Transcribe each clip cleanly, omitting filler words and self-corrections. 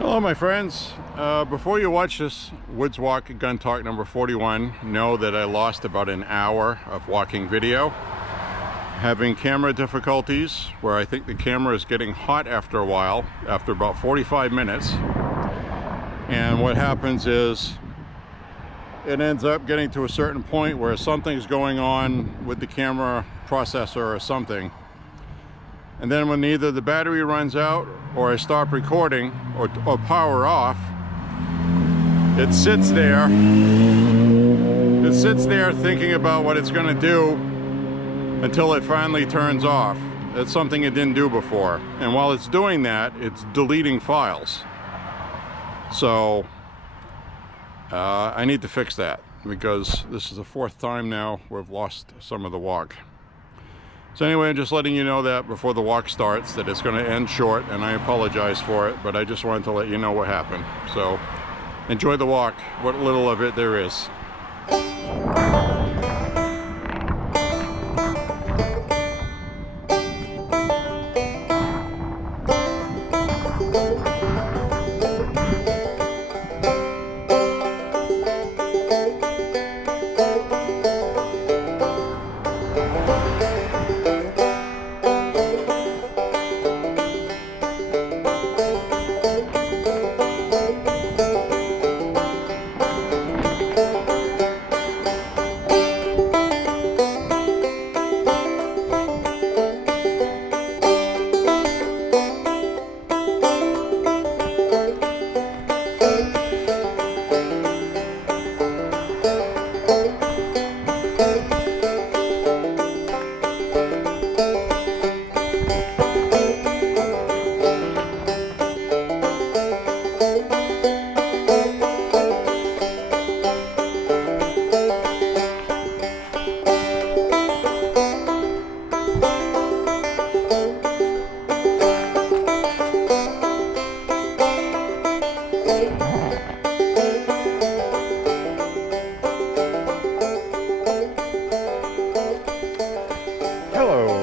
Hello my friends, before you watch this Woods Walk Gun Talk number 41, know that I lost about an hour of walking video. Having camera difficulties where I think the camera is getting hot after a while, after about 45 minutes. And what happens is it ends up getting to a certain point where something's going on with the camera processor or something. And then when either the battery runs out or I stop recording or power off, it sits there. It sits there thinking about what it's going to do until it finally turns off. That's something it didn't do before. And while it's doing that, it's deleting files. So I need to fix that because this is the fourth time now we've lost some of the walk. So anyway, I'm just letting you know that before the walk starts, that it's going to end short, and I apologize for it, but I just wanted to let you know what happened. So enjoy the walk, what little of it there is.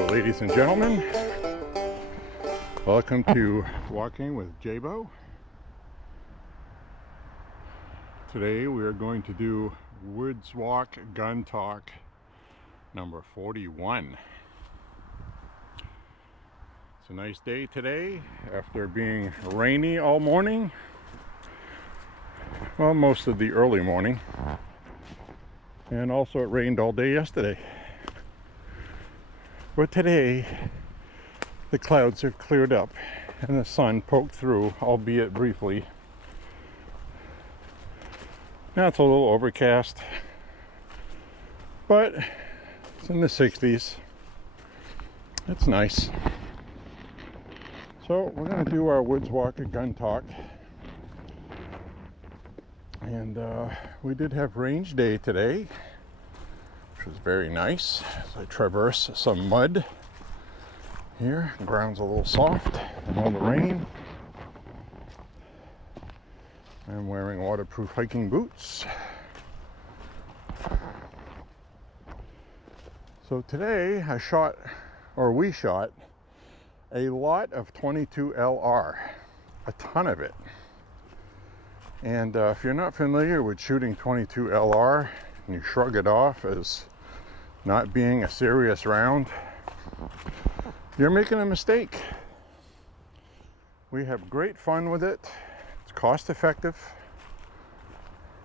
Ladies and gentlemen, welcome to Walking with Jabo. Today we are going to do Woods Walk Gun Talk number 41. It's a nice day today after being rainy all morning. Well, most of the early morning. And also it rained all day yesterday. But today, the clouds have cleared up and the sun poked through, albeit briefly. Now it's a little overcast, but it's in the 60s. It's nice. So we're going to do our Woods Walk Gun Talk. And we did have range day today, which was very nice as I traverse some mud here. The ground's a little soft from all the rain. I'm wearing waterproof hiking boots. So today we shot a lot of 22 LR, a ton of it. And if you're not familiar with shooting 22 LR, and you shrug it off as not being a serious round, you're making a mistake. We have great fun with it. It's cost effective.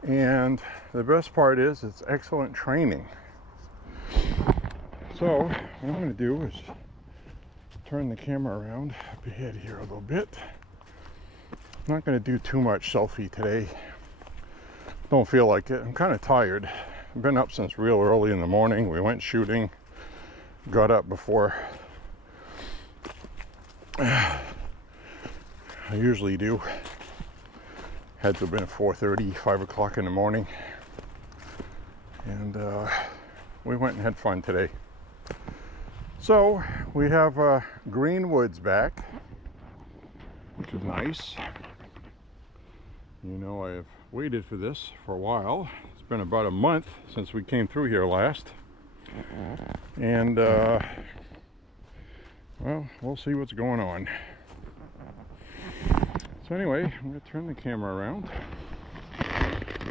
And the best part is it's excellent training. So what I'm going to do is turn the camera around up ahead here a little bit. I'm not going to do too much selfie today. Don't feel like it. I'm kind of tired. I've been up since real early in the morning. We went shooting, got up before I usually do. Had to have been 4:30, 5 o'clock in the morning. And we went and had fun today. So we have green woods back, which is nice. You know, I've waited for this for a while. It's been about a month since we came through here last. And well, we'll see what's going on. So anyway, I'm going to turn the camera around.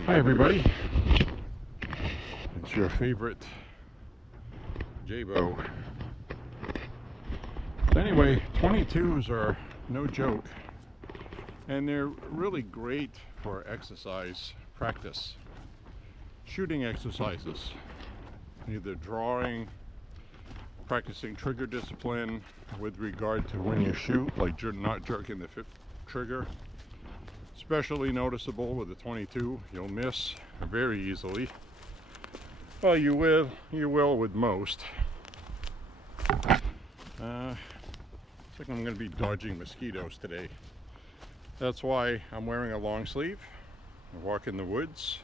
Hi everybody. It's your favorite J-Bo. Anyway, 22s are no joke, and they're really great for exercise practice, shooting exercises, either drawing, practicing trigger discipline with regard to when you shoot, like not jerking the trigger. Especially noticeable with the 22, you'll miss very easily. Well, you will with most. Looks like I'm going to be dodging mosquitoes today. That's why I'm wearing a long sleeve. I walk in the woods.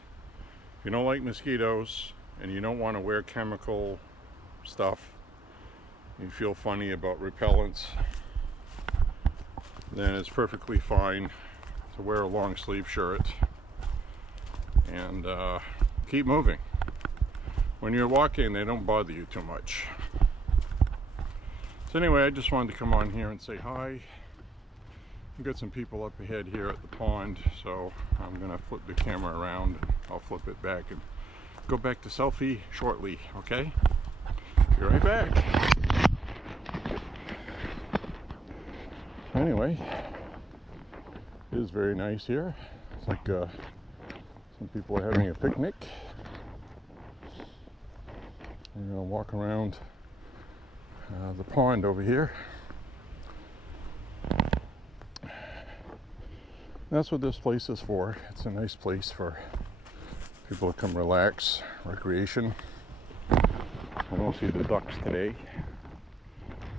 If you don't like mosquitoes and you don't want to wear chemical stuff, you feel funny about repellents, then it's perfectly fine to wear a long sleeve shirt and keep moving. When you're walking, they don't bother you too much. So anyway, I just wanted to come on here and say hi. We've got some people up ahead here at the pond, so I'm gonna flip the camera around and I'll flip it back and go back to selfie shortly, okay? Be right back. Anyway, it is very nice here. It's like some people are having a picnic. I'm gonna walk around the pond over here. That's what this place is for. It's a nice place for people to come relax, recreation. I don't see the ducks today.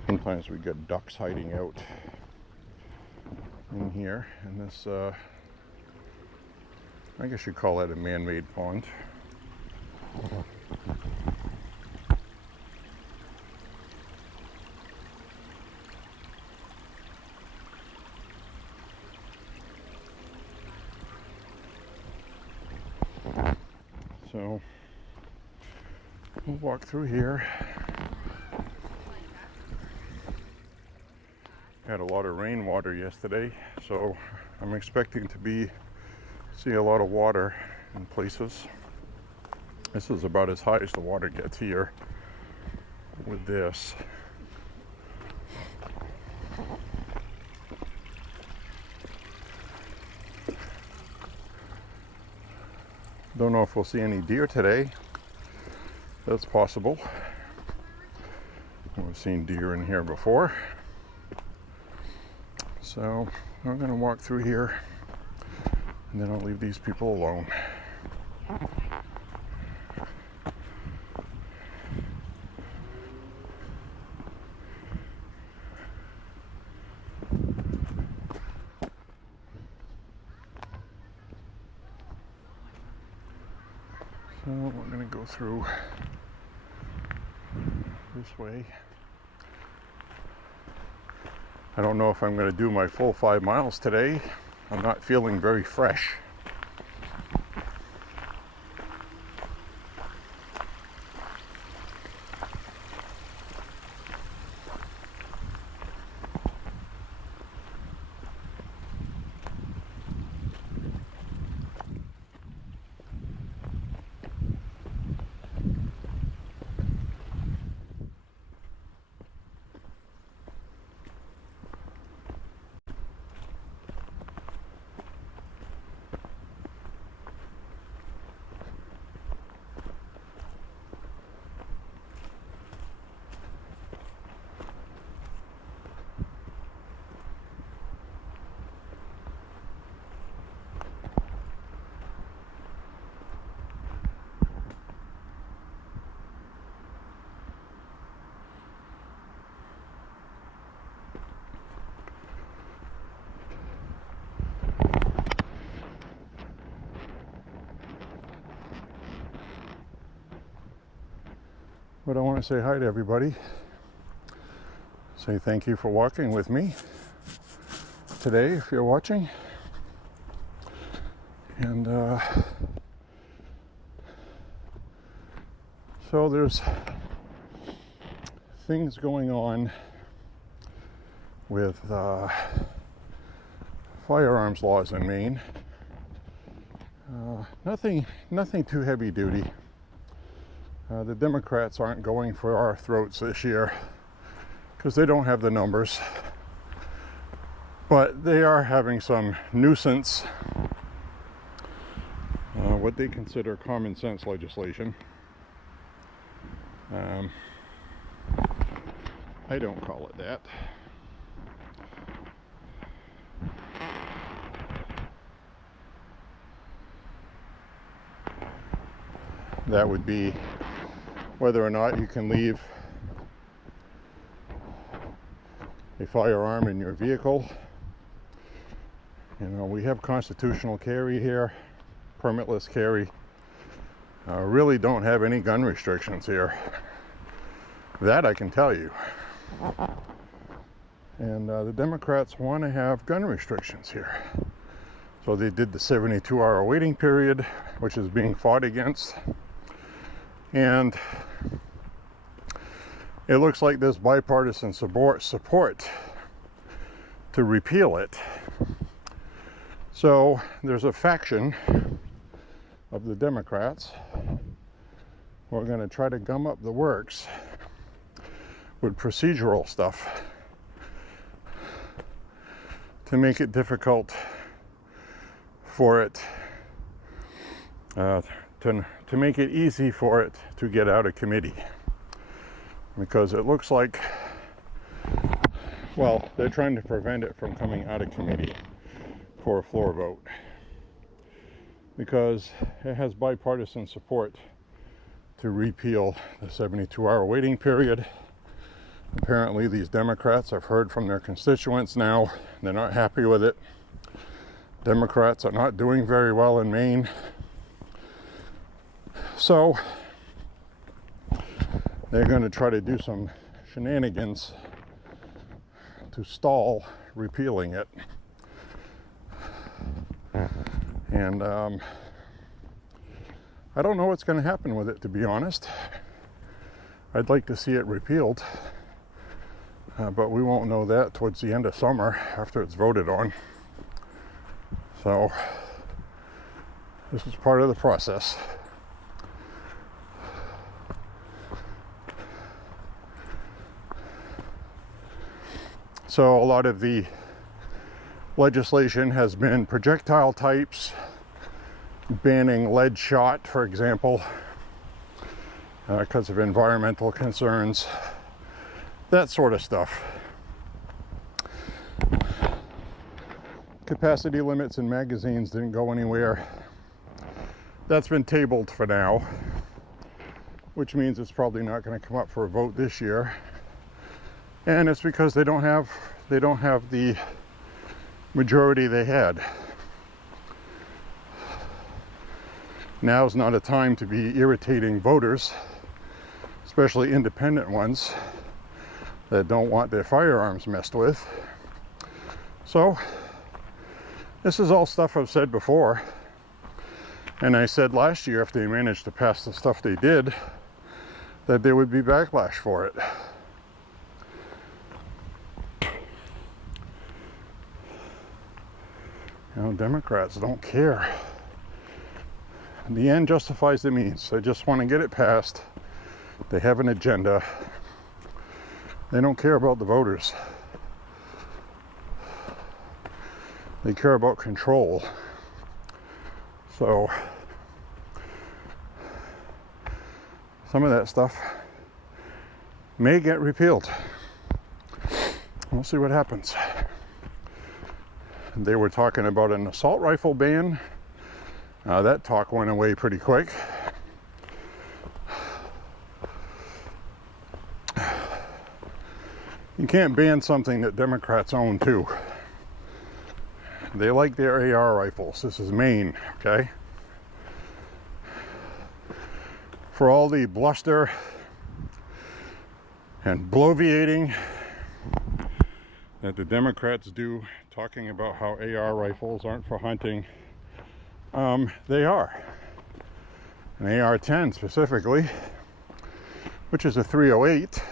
Sometimes we get ducks hiding out in here, and this I guess you'd call that a man-made pond. So we'll walk through here. Had a lot of rainwater yesterday, so I'm expecting to see a lot of water in places. This is about as high as the water gets here with this. Don't know if we'll see any deer today. That's possible. We've seen deer in here before. So I'm going to walk through here and then I'll leave these people alone. So we're going to go through this way. I don't know if I'm going to do my full 5 miles today. I'm not feeling very fresh. But I want to say hi to everybody. Say thank you for walking with me today, if you're watching. And so there's things going on with firearms laws in Maine. Nothing too heavy duty. The Democrats aren't going for our throats this year because they don't have the numbers, but they are having some nuisance, what they consider common sense legislation. I don't call it that. That would be whether or not you can leave a firearm in your vehicle. You know, we have constitutional carry here, permitless carry. Really don't have any gun restrictions here. That I can tell you. And the Democrats want to have gun restrictions here. So they did the 72-hour waiting period, which is being fought against. And it looks like there's bipartisan support to repeal it. So there's a faction of the Democrats who are going to try to gum up the works with procedural stuff to make it difficult for it to make it easy for it to get out of committee, because it looks like, well, they're trying to prevent it from coming out of committee for a floor vote because it has bipartisan support to repeal the 72-hour waiting period. Apparently these Democrats have heard from their constituents now. They're not happy with it. Democrats are not doing very well in Maine. So they're going to try to do some shenanigans to stall repealing it. And I don't know what's going to happen with it, to be honest. I'd like to see it repealed, but we won't know that towards the end of summer after it's voted on. So this is part of the process. So a lot of the legislation has been projectile types, banning lead shot, for example, because of environmental concerns, that sort of stuff. Capacity limits in magazines didn't go anywhere. That's been tabled for now, which means it's probably not going to come up for a vote this year. And it's because they don't have the majority they had. Now's not a time to be irritating voters, especially independent ones that don't want their firearms messed with. So this is all stuff I've said before, and I said last year if they managed to pass the stuff they did, that there would be backlash for it. You know, Democrats don't care. The end justifies the means. They just want to get it passed. They have an agenda. They don't care about the voters. They care about control. So some of that stuff may get repealed. We'll see what happens. They were talking about an assault rifle ban. That talk went away pretty quick. You can't ban something that Democrats own too. They like their AR rifles. This is Maine, okay? For all the bluster and bloviating that the Democrats do, talking about how AR rifles aren't for hunting, they are. An AR-10 specifically, which is a 308,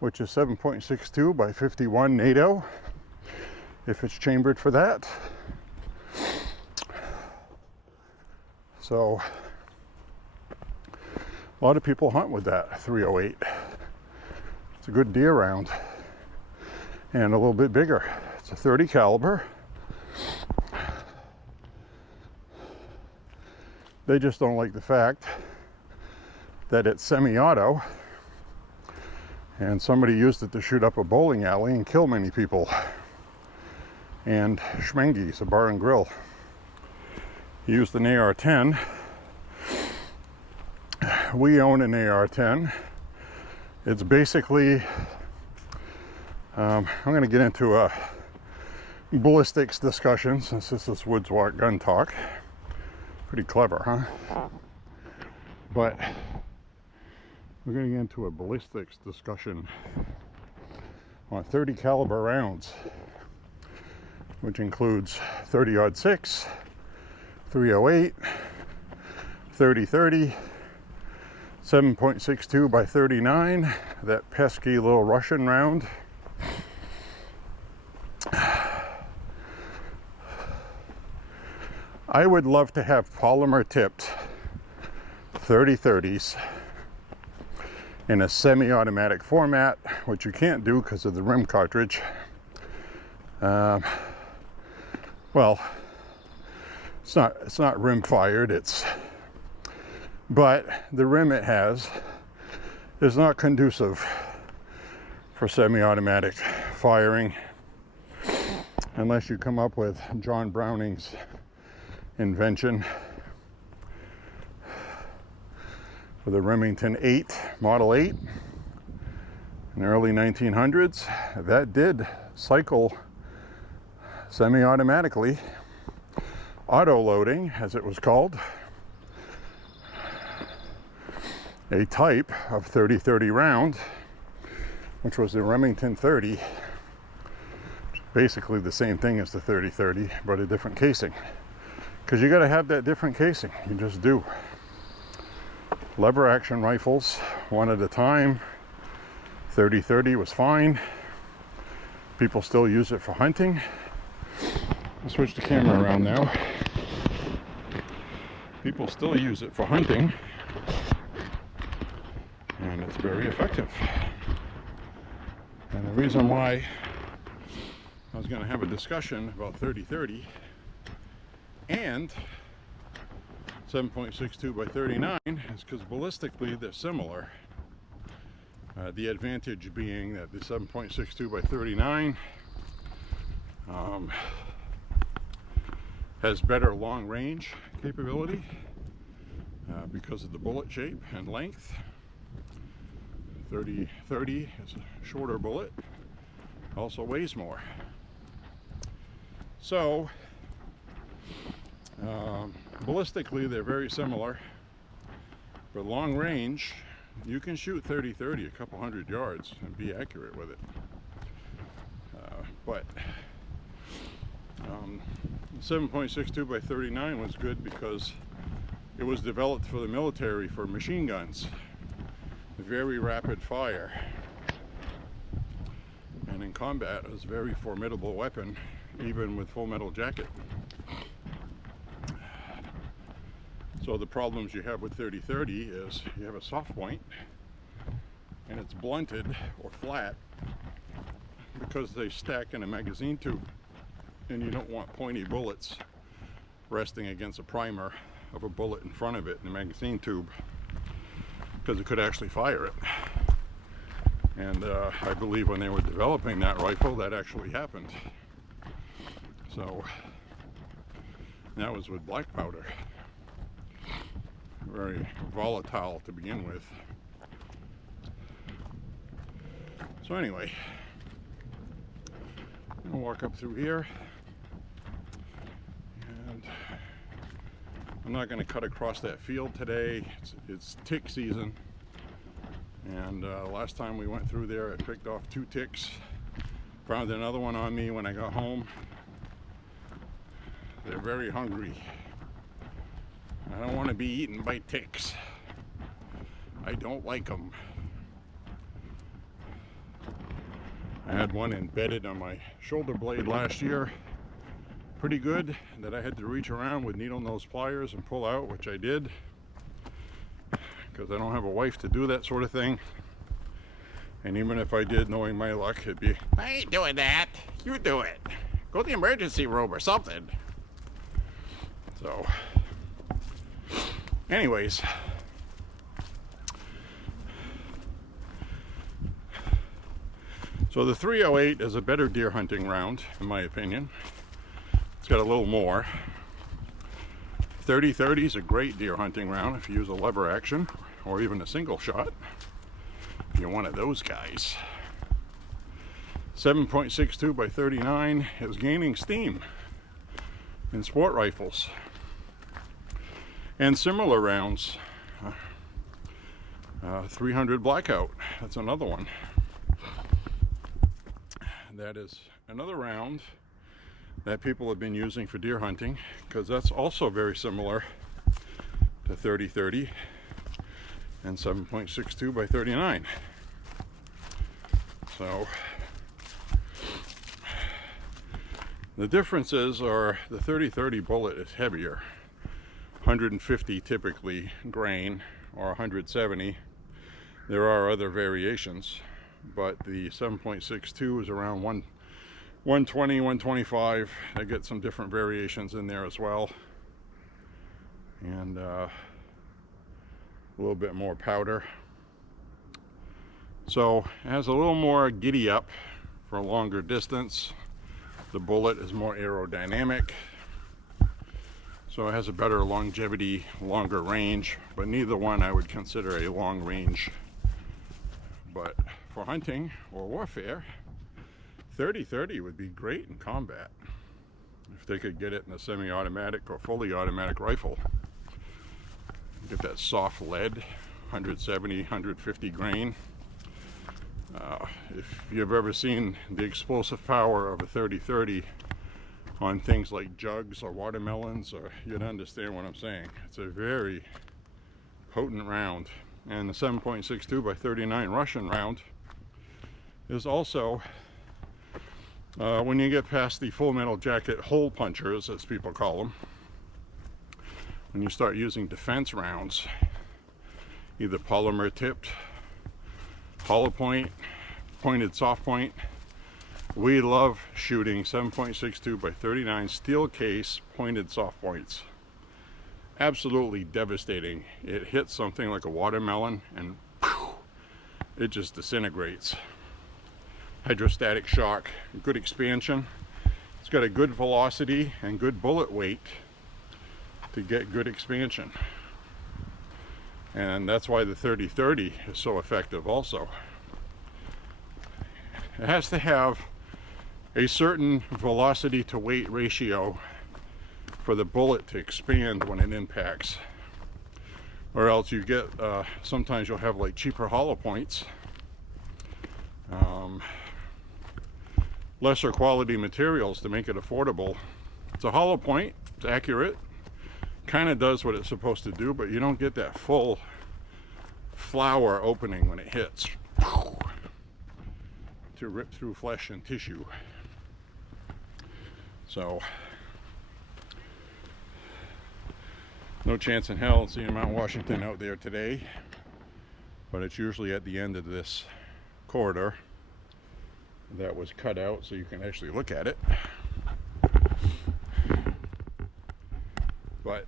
which is 7.62 by 51 NATO, if it's chambered for that. So a lot of people hunt with that 308. It's a good deer round and a little bit bigger. It's a 30 caliber. They just don't like the fact that it's semi-auto, and somebody used it to shoot up a bowling alley and kill many people. And Schmenge's, a bar and grill, he used an AR-10. We own an AR-10. It's basically, I'm going to get into a ballistics discussion since this is Woods Walk Gun Talk. Pretty clever, huh? But we're going to get into a ballistics discussion on 30 caliber rounds, which includes 30-06, 308, 30-30, 7.62 by 39, that pesky little Russian round. I would love to have polymer tipped 30-30s in a semi-automatic format, which you can't do because of the rim cartridge. Well, it's not rim fired, but the rim it has is not conducive for semi-automatic firing unless you come up with John Browning's invention with a Remington 8, Model 8 in the early 1900s. That did cycle semi-automatically, auto-loading as it was called, a type of 30-30 round, which was the Remington 30, basically the same thing as the 30-30, but a different casing. Because you got to have that different casing, you just do. Lever action rifles, one at a time. 30-30 was fine. People still use it for hunting. I'll switch the camera around now. People still use it for hunting, and it's very effective. And the reason why I was going to have a discussion about 30-30 and 7.62 by 39 is because ballistically they're similar. The advantage being that the 7.62 by 39 has better long range capability because of the bullet shape and length. 30-30 is a shorter bullet, also weighs more. So ballistically they're very similar, but long range you can shoot 30-30 a couple hundred yards and be accurate with it. But 7.62 by 39 was good because it was developed for the military for machine guns, very rapid fire, and in combat it was a very formidable weapon, even with full metal jacket. So the problems you have with 30-30 is you have a soft point and it's blunted or flat because they stack in a magazine tube, and you don't want pointy bullets resting against a primer of a bullet in front of it in the magazine tube, because it could actually fire it. And I believe when they were developing that rifle that actually happened. So that was with black powder. Very volatile to begin with. So anyway, I'm gonna walk up through here, and I'm not going to cut across that field today. It's tick season, and last time we went through there I picked off 2 ticks, found another one on me when I got home. They're very hungry. I don't want to be eaten by ticks. I don't like them. I had one embedded on my shoulder blade last year, pretty good, that I had to reach around with needle nose pliers and pull out, which I did, because I don't have a wife to do that sort of thing. And even if I did, knowing my luck, it'd be, I ain't doing that, you do it, go to the emergency room or something. So anyways, so the 308 is a better deer hunting round, in my opinion. It's got a little more. 30-30 is a great deer hunting round if you use a lever action or even a single shot. You're one of those guys. 7.62 by 39 is gaining steam in sport rifles. And similar rounds. 300 Blackout, that's another one. That is another round that people have been using for deer hunting, because that's also very similar to 30-30 and 7.62 by 39. So the differences are the 30-30 bullet is heavier, 150 typically grain, or 170. There are other variations, but the 7.62 is around 120, 125. I get some different variations in there as well, and a little bit more powder. So it has a little more giddy up for a longer distance. The bullet is more aerodynamic, so it has a better longevity, longer range, but neither one I would consider a long range. But for hunting or warfare, 30-30 would be great in combat if they could get it in a semi-automatic or fully automatic rifle. Get that soft lead, 170, 150 grain. If you've ever seen the explosive power of a 30-30 on things like jugs or watermelons, or you'd understand what I'm saying. It's a very potent round. And the 7.62 by 39 Russian round is also, when you get past the full metal jacket hole punchers, as people call them, when you start using defense rounds, either polymer tipped, hollow point, pointed soft point, we love shooting 7.62 by 39 steel case pointed soft points. Absolutely devastating. It hits something like a watermelon and whew, it just disintegrates. Hydrostatic shock, good expansion. It's got a good velocity and good bullet weight to get good expansion. And that's why the 30-30 is so effective also. It has to have a certain velocity to weight ratio for the bullet to expand when it impacts, or else you get sometimes you'll have like cheaper hollow points, lesser quality materials to make it affordable. It's a hollow point, it's accurate, kind of does what it's supposed to do, but you don't get that full flower opening when it hits to rip through flesh and tissue. So no chance in hell seeing Mount Washington out there today, but it's usually at the end of this corridor that was cut out so you can actually look at it. But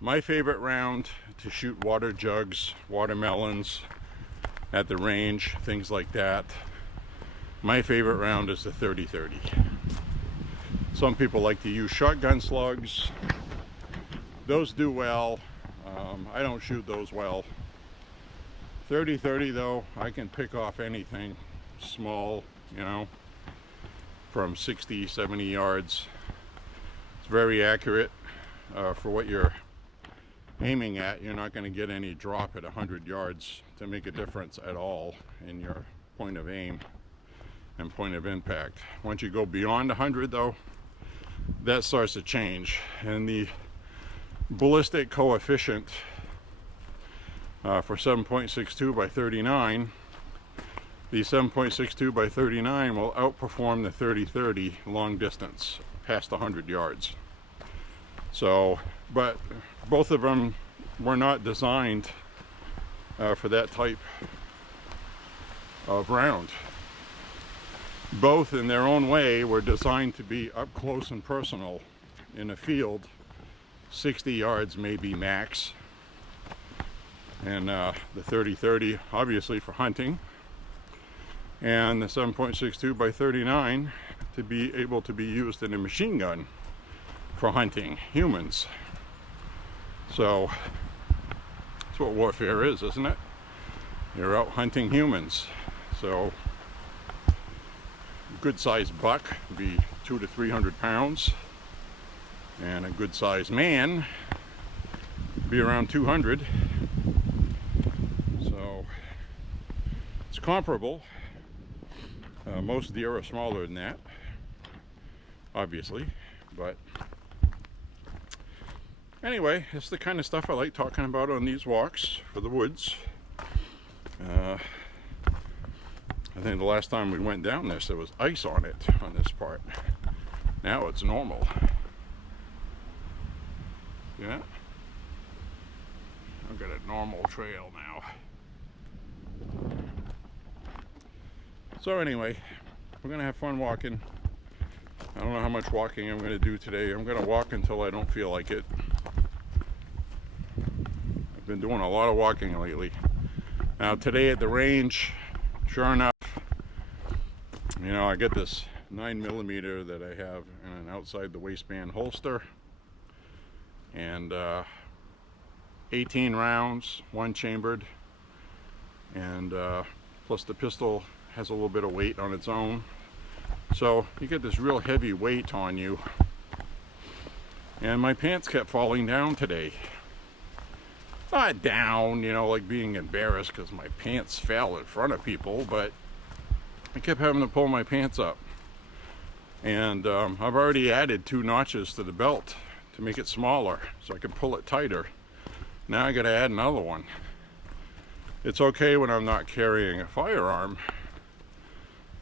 my favorite round to shoot water jugs, watermelons at the range, things like that, my favorite round is the 30-30. Some people like to use shotgun slugs. Those do well. I don't shoot those well. 30-30 though, I can pick off anything small, you know, from 60, 70 yards. It's very accurate for what you're aiming at. You're not going to get any drop at 100 yards to make a difference at all in your point of aim and point of impact. Once you go beyond 100 though, that starts to change, and the ballistic coefficient for 7.62 by 39 the 7.62 by 39 will outperform the 30-30 long distance past 100 yards. So, but both of them were not designed for that type of round. Both in their own way were designed to be up close and personal in a field, 60 yards maybe max, and the 30-30 obviously for hunting, and the 7.62 by 39 to be able to be used in a machine gun for hunting humans. So that's what warfare is, isn't it? You're out hunting humans. So a good sized buck would be 200 to 300 pounds, and a good sized man would be around 200. So it's comparable. Most deer are smaller than that, obviously, but anyway, it's the kind of stuff I like talking about on these walks for the woods. I think the last time we went down this, there was ice on it, on this part. Now it's normal. Yeah, I've got a normal trail now. So anyway, we're gonna have fun walking. I don't know how much walking I'm gonna do today. I'm gonna walk until I don't feel like it. I've been doing a lot of walking lately. Now today at the range, sure enough, you know, I get this 9mm that I have in an outside the waistband holster, and 18 rounds, one chambered, and plus the pistol has a little bit of weight on its own, so you get this real heavy weight on you. And my pants kept falling down today. Not down, you know, like being embarrassed because my pants fell in front of people, but I kept having to pull my pants up. And I've already added 2 notches to the belt to make it smaller so I can pull it tighter. Now I gotta add another one. It's okay when I'm not carrying a firearm,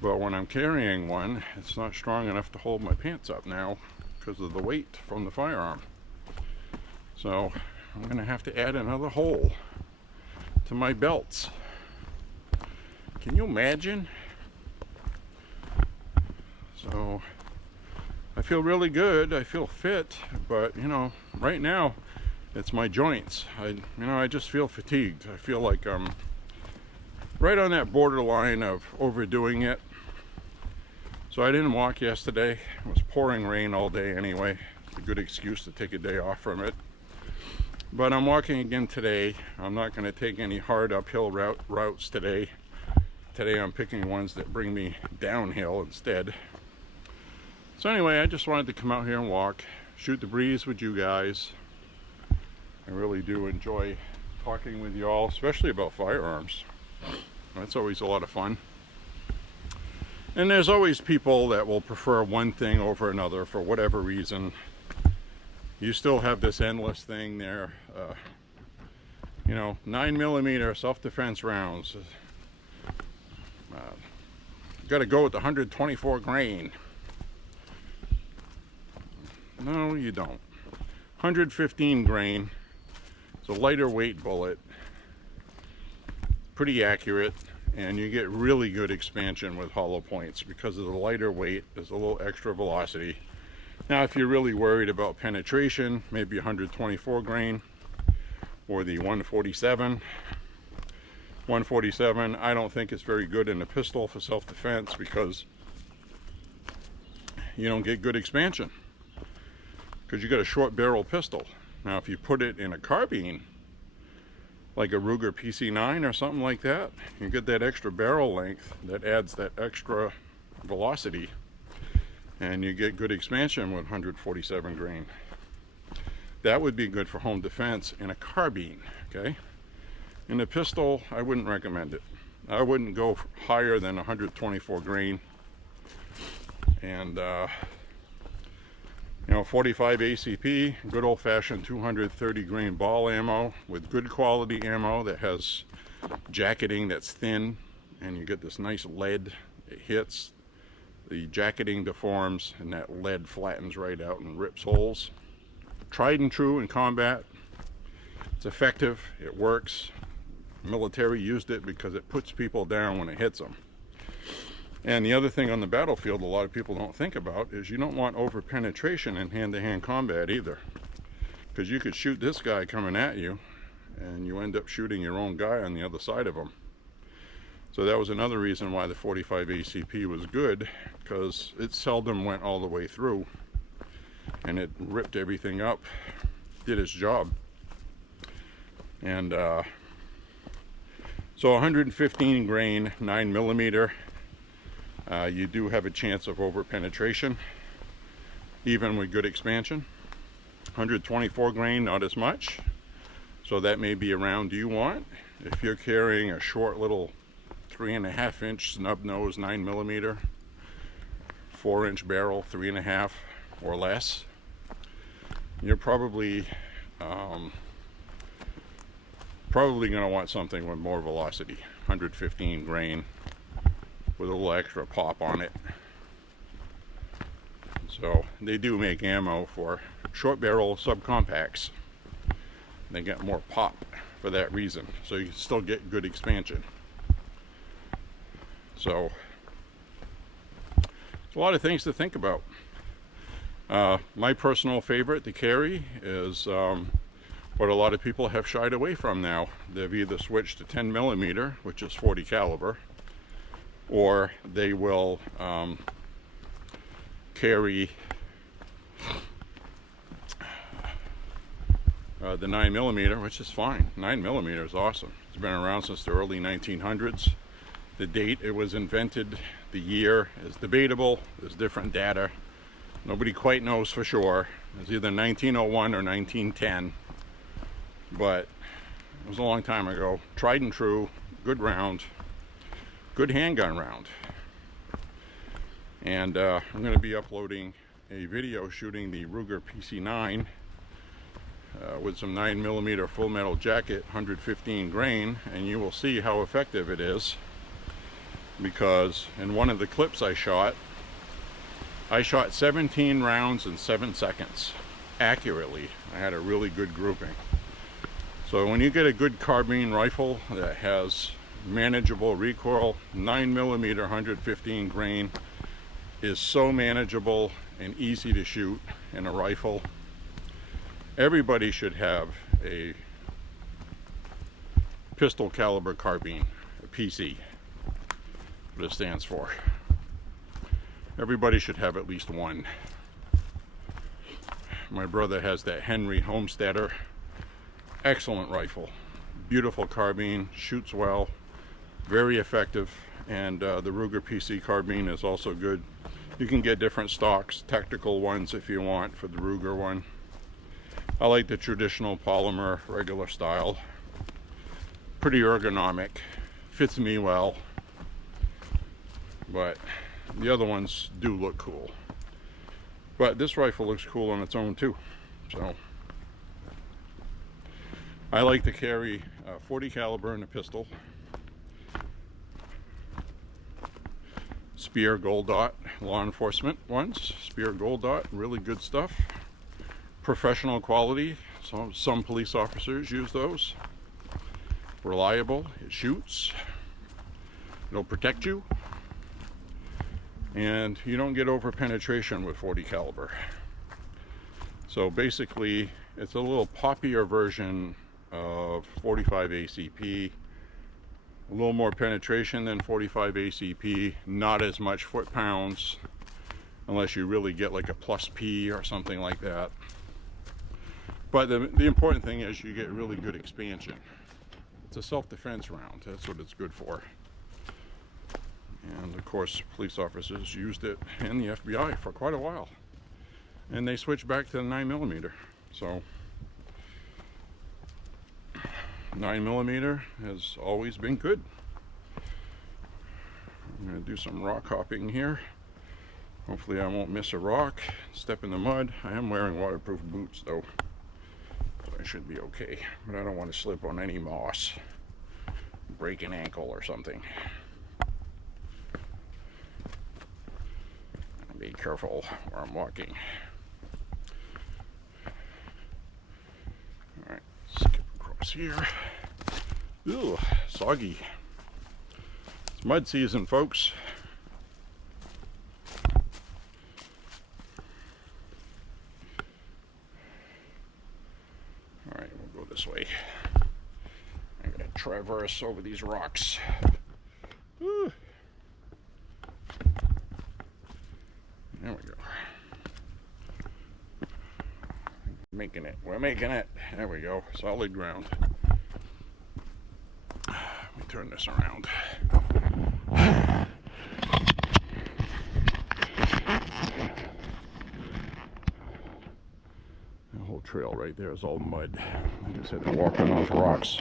but when I'm carrying one, it's not strong enough to hold my pants up now because of the weight from the firearm. So I'm gonna have to add another hole to my belts. Can you imagine? So I feel really good, I feel fit, but you know, right now it's my joints. I just feel fatigued. I feel like I'm right on that borderline of overdoing it. So I didn't walk yesterday. It was pouring rain all day anyway. It's a good excuse to take a day off from it. But I'm walking again today. I'm not going to take any hard uphill routes today. Today I'm picking ones that bring me downhill instead. So anyway, I just wanted to come out here and walk, shoot the breeze with you guys. I really do enjoy talking with you all, especially about firearms. That's always a lot of fun. And there's always people that will prefer one thing over another for whatever reason. You still have this endless thing there. You know, 9mm self-defense rounds. Got to go with the 124 grain. No, you don't. 115 grain. It's a lighter weight bullet. Pretty accurate, and you get really good expansion with hollow points because of the lighter weight. There's a little extra velocity. Now, if you're really worried about penetration, maybe 124 grain or the 147. 147, I don't think it's very good in a pistol for self-defense because you don't get good expansion because you got a short barrel pistol. Now, if you put it in a carbine, like a Ruger PC9 or something like that, you get that extra barrel length that adds that extra velocity, and you get good expansion with 147 grain. That would be good for home defense in a carbine, okay? In a pistol, I wouldn't recommend it. I wouldn't go higher than 124 grain. And you know, 45 ACP, good old-fashioned 230 grain ball ammo with good quality ammo that has jacketing that's thin and you get this nice lead. It hits, the jacketing deforms, and that lead flattens right out and rips holes. Tried and true in combat. It's effective, it works. Military used it because it puts people down when it hits them. And the other thing on the battlefield a lot of people don't think about is you don't want over penetration in hand-to-hand combat either, because you could shoot this guy coming at you and you end up shooting your own guy on the other side of him. So that was another reason why the 45 ACP was good, because it seldom went all the way through and it ripped everything up, did its job. And so 115 grain 9mm, you do have a chance of over penetration even with good expansion. 124 grain, not as much, so that may be a round you want. If you're carrying a short little 3.5 inch snub nose 9mm, 4-inch barrel, 3.5 or less, you're probably going to want something with more velocity. 115 grain with a little extra pop on it. So they do make ammo for short barrel subcompacts. They get more pop for that reason, so you can still get good expansion. So it's a lot of things to think about. My personal favorite to carry is what a lot of people have shied away from now. They've either switched to 10mm, which is 40 caliber, or they will carry the 9mm, which is fine. 9mm is awesome. It's been around since the early 1900s. The date it was invented, the year, is debatable. There's different data. Nobody quite knows for sure. It's either 1901 or 1910, but it was a long time ago. Tried and true, good round, good handgun round. And I'm going to be uploading a video shooting the Ruger PC9 with some 9mm full metal jacket, 115 grain, and you will see how effective it is, because in one of the clips I shot 17 rounds in 7 seconds accurately. I had a really good grouping. So when you get a good carbine rifle that has manageable recoil, 9mm 115 grain is so manageable and easy to shoot in a rifle. Everybody should have a pistol caliber carbine, a PC, what it stands for. Everybody should have at least one. My brother has that Henry Homesteader, excellent rifle, beautiful carbine, shoots well, very effective, and the Ruger PC carbine is also good. You can get different stocks, tactical ones if you want for the Ruger one. I like the traditional polymer, regular style. Pretty ergonomic, fits me well, but the other ones do look cool. But this rifle looks cool on its own too. So I like to carry 40 caliber in a pistol. Spear Gold Dot, law enforcement ones. Spear Gold Dot, really good stuff. Professional quality, some police officers use those. Reliable, it shoots, it'll protect you, and you don't get over penetration with 40 caliber. So basically it's a little poppier version of 45 ACP, a little more penetration than 45 ACP, not as much foot-pounds unless you really get like a plus P or something like that. But the important thing is you get really good expansion. It's a self-defense round, that's what it's good for. And of course police officers used it in the FBI for quite a while, and they switched back to the 9mm. So 9mm has always been good. I'm going to do some rock hopping here. Hopefully I won't miss a rock, step in the mud. I am wearing waterproof boots though, so I should be okay. But I don't want to slip on any moss, break an ankle or something. Be careful where I'm walking. Alright, skip across here. Ooh, soggy. It's mud season, folks. Alright, we'll go this way. I'm gonna traverse over these rocks. Ooh. There we go. Making it. We're making it. There we go. Solid ground. Let me turn this around. The whole trail right there is all mud. I just had to walk on those rocks.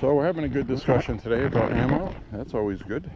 So we're having a good discussion today about ammo. That's always good.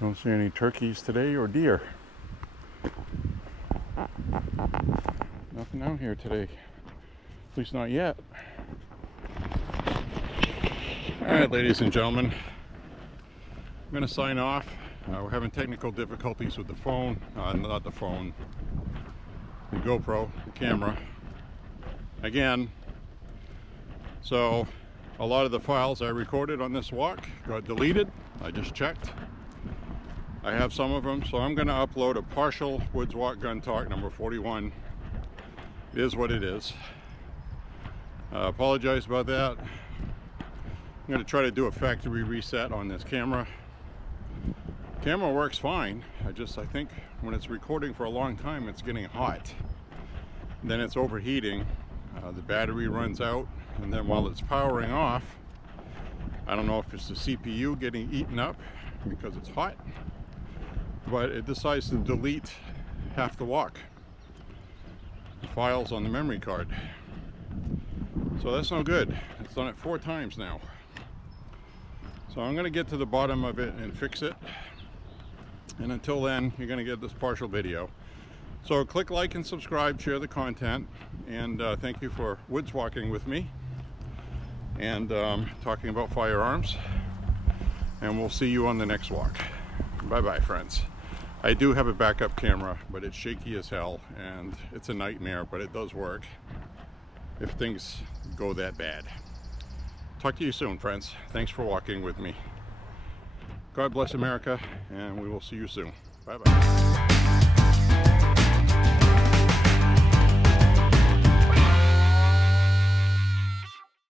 Don't see any turkeys today or deer. Nothing out here today. At least not yet. Alright, ladies and gentlemen. I'm going to sign off. We're having technical difficulties with the phone. Not the phone. The GoPro, the camera. Again. So, a lot of the files I recorded on this walk got deleted. I just checked. I have some of them, so I'm going to upload a partial Woods Walk Gun Talk number 41. It is what it is. Apologize about that. I'm going to try to do a factory reset on this camera. Camera works fine. I think when it's recording for a long time, it's getting hot. Then it's overheating. The battery runs out, and then while it's powering off, I don't know if it's the CPU getting eaten up because it's hot, but it decides to delete half the walk, the files on the memory card. So that's no good. It's done it 4 times now. So I'm going to get to the bottom of it and fix it. And until then, you're going to get this partial video. So click like and subscribe, share the content, and thank you for woods walking with me and talking about firearms. And we'll see you on the next walk. Bye-bye, friends. I do have a backup camera, but it's shaky as hell, and it's a nightmare, but it does work if things go that bad. Talk to you soon, friends. Thanks for walking with me. God bless America, and we will see you soon. Bye-bye.